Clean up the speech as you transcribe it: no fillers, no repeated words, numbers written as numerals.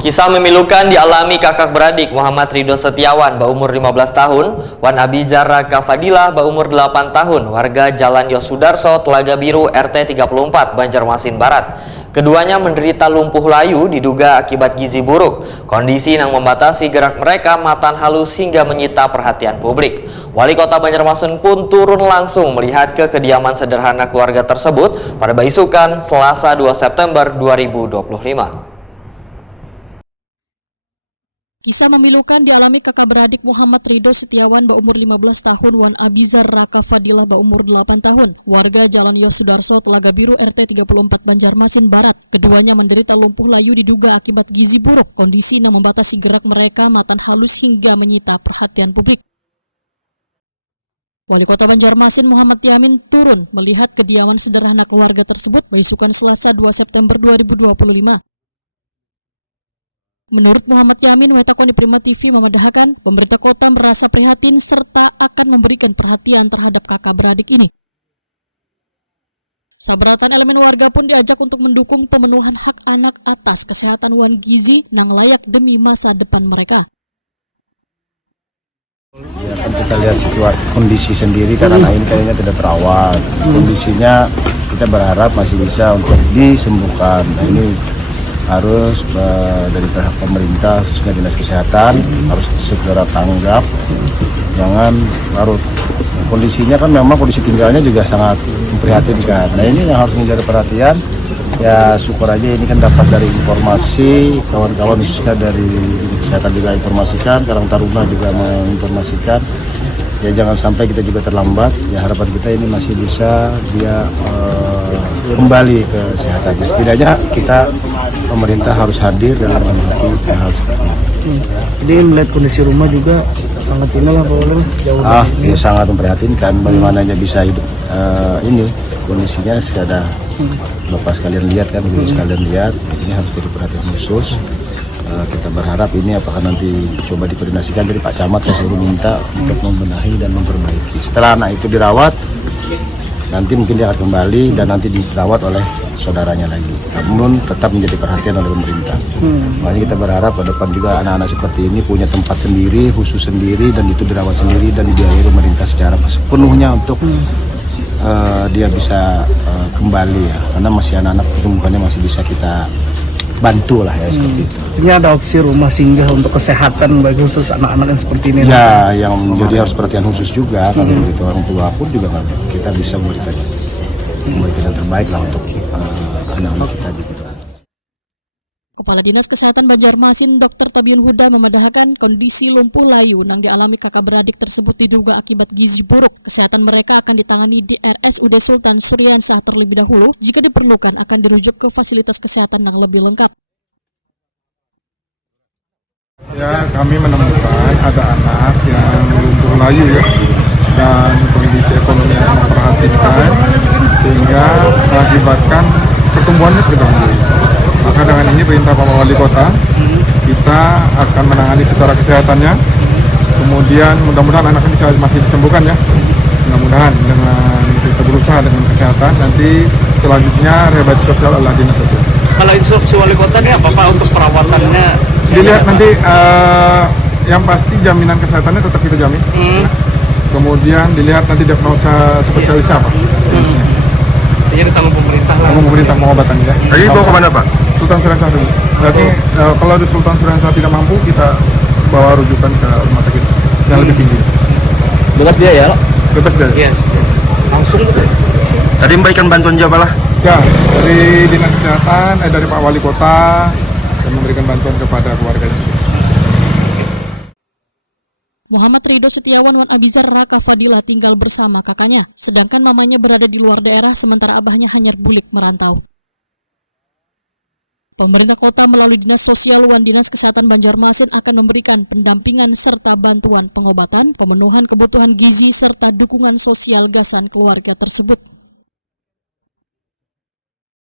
Kisah memilukan dialami kakak beradik Muhammad Ridho Setiawan berumur 15 tahun, Wan Abizar Raka Fadilah berumur 8 tahun, warga Jalan Yosudarso, Telaga Biru, RT 34, Banjarmasin Barat. Keduanya menderita lumpuh layu diduga akibat gizi buruk. Kondisi yang membatasi gerak mereka matan halus hingga menyita perhatian publik. Wali Kota Banjarmasin pun turun langsung melihat ke kediaman sederhana keluarga tersebut pada Baisukan, Selasa 2 September 2025. Kisah memilukan dialami kakak beradik Muhammad Ridho Setiawan berumur 15 tahun, Wan Abizar Raka Fadilah berumur 8 tahun, warga Jalan Yosudarso, Telaga Biru, RT 34, Banjarmasin Barat. Keduanya menderita lumpuh layu diduga akibat gizi buruk. Kondisi yang membatasi gerak mereka matan halus hingga menyita perhatian publik. Wali Kota Banjarmasin Muhammad Yamin turun melihat kediaman sederhana keluarga tersebut Baisukan Selasa 2 September 2025. Menurut Muhammad Yamin, Watakoni Prima TV mengadakan pemerintah kota merasa prihatin serta akan memberikan perhatian terhadap kakak beradik ini. Beberapa elemen warga pun diajak untuk mendukung pemenuhan hak anak atas kesehatan uang gizi yang layak demi masa depan mereka. Ya kan kita lihat situasi kondisi sendiri karena anak ini kayaknya tidak terawat. Kondisinya kita berharap masih bisa untuk disembuhkan. Nah ini harus dari pihak pemerintah khususnya dinas kesehatan harus segera tanggap, jangan larut. Kondisinya kan memang kondisi tinggalnya juga sangat memprihatinkan. Nah ini yang harus menjadi perhatian. Ya syukur aja ini kan dapat dari informasi kawan-kawan khususnya dari kesehatan juga informasikan, Karang Taruna juga menginformasikan. Ya jangan sampai kita juga terlambat. Ya harapan kita ini masih bisa dia kembali ke kesehatannya. Setidaknya kita pemerintah harus hadir dalam menghadapi hal seperti ini. Jadi melihat kondisi rumah juga sangat inilah Pak jauh ya sangat memprihatinkan. Bagaimana dia bisa hidup ini kondisinya sudah lepas kalian lihat kan, sekalian lihat ini harus jadi perhatian khusus. Kita berharap ini apakah nanti coba dikoordinasikan dari Pak Camat, saya suruh minta untuk membenahi dan memperbaiki. Setelah anak itu dirawat, nanti mungkin dia akan kembali dan nanti dirawat oleh saudaranya lagi. Namun tetap menjadi perhatian oleh pemerintah. Makanya kita berharap ke depan juga anak-anak seperti ini punya tempat sendiri, khusus sendiri, dan itu dirawat sendiri dan dibiayai pemerintah secara sepenuhnya untuk dia bisa kembali ya. Karena masih anak-anak pertumbuhannya masih bisa kita bantu lah ya seperti itu. Ini ada opsi rumah singgah untuk kesehatan bagi khusus anak-anak yang seperti ini. Ya, yang menjadi harus perhatian khusus juga. Kalau begitu orang tua pun juga kita bisa memberikan yang terbaik lah untuk anak-anak kita gitu. Kepala Dinas Kesehatan Banjarmasin Dr. Tabian Huda mengatakan kondisi lumpuh layu yang dialami kakak beradik tersebut diduga akibat gizi buruk. Kesehatan mereka akan ditangani di RSUD Sultan Syariansyah terlebih dahulu. Jika diperlukan akan dirujuk ke fasilitas kesehatan yang lebih lengkap. Ya, kami menemukan ada anak yang lumpuh layu ya, dan kondisi ekonomi yang memprihatinkan sehingga mengakibatkan pertumbuhannya terganggu. Maka dengan ini perintah Pak Wali Kota, kita akan menangani secara kesehatannya. Kemudian mudah-mudahan anak bisa masih disembuhkan ya. Mudah-mudahan dengan kita berusaha dengan kesehatan, nanti selanjutnya rehabilitasi sosial adalah dinas sosial. Kalau instruksi Wali Kota ini apa untuk perawatannya? Dilihat nanti yang pasti jaminan kesehatannya tetap kita jamin. Kemudian dilihat nanti diagnosa spesialisnya apa. Jadi ditanggung pemerintah lah. Tanggung pemerintah pengobatannya ya. Tadi bawa kemana Pak? Sultan Syariansyah dulu. Berarti kalau di Sultan Syariansyah tidak mampu, kita bawa rujukan ke rumah sakit yang lebih tinggi. Bebas biaya? Bebas biaya. Yes. Langsung gitu. Tadi memberikan bantuan jawab lah. Ya, dari Dinas Kesehatan, dari Pak Wali Kota, dan memberikan bantuan kepada keluarganya. Muhammad Ridho Setiawan Wan Abizar Raka Fadilah tinggal bersama kakaknya, sedangkan namanya berada di luar daerah sementara abahnya hanya bulik merantau. Pemerintah kota melalui Dinas Sosial dan Dinas Kesehatan Banjarmasin akan memberikan pendampingan serta bantuan pengobatan, pemenuhan kebutuhan gizi serta dukungan sosial besan keluarga tersebut.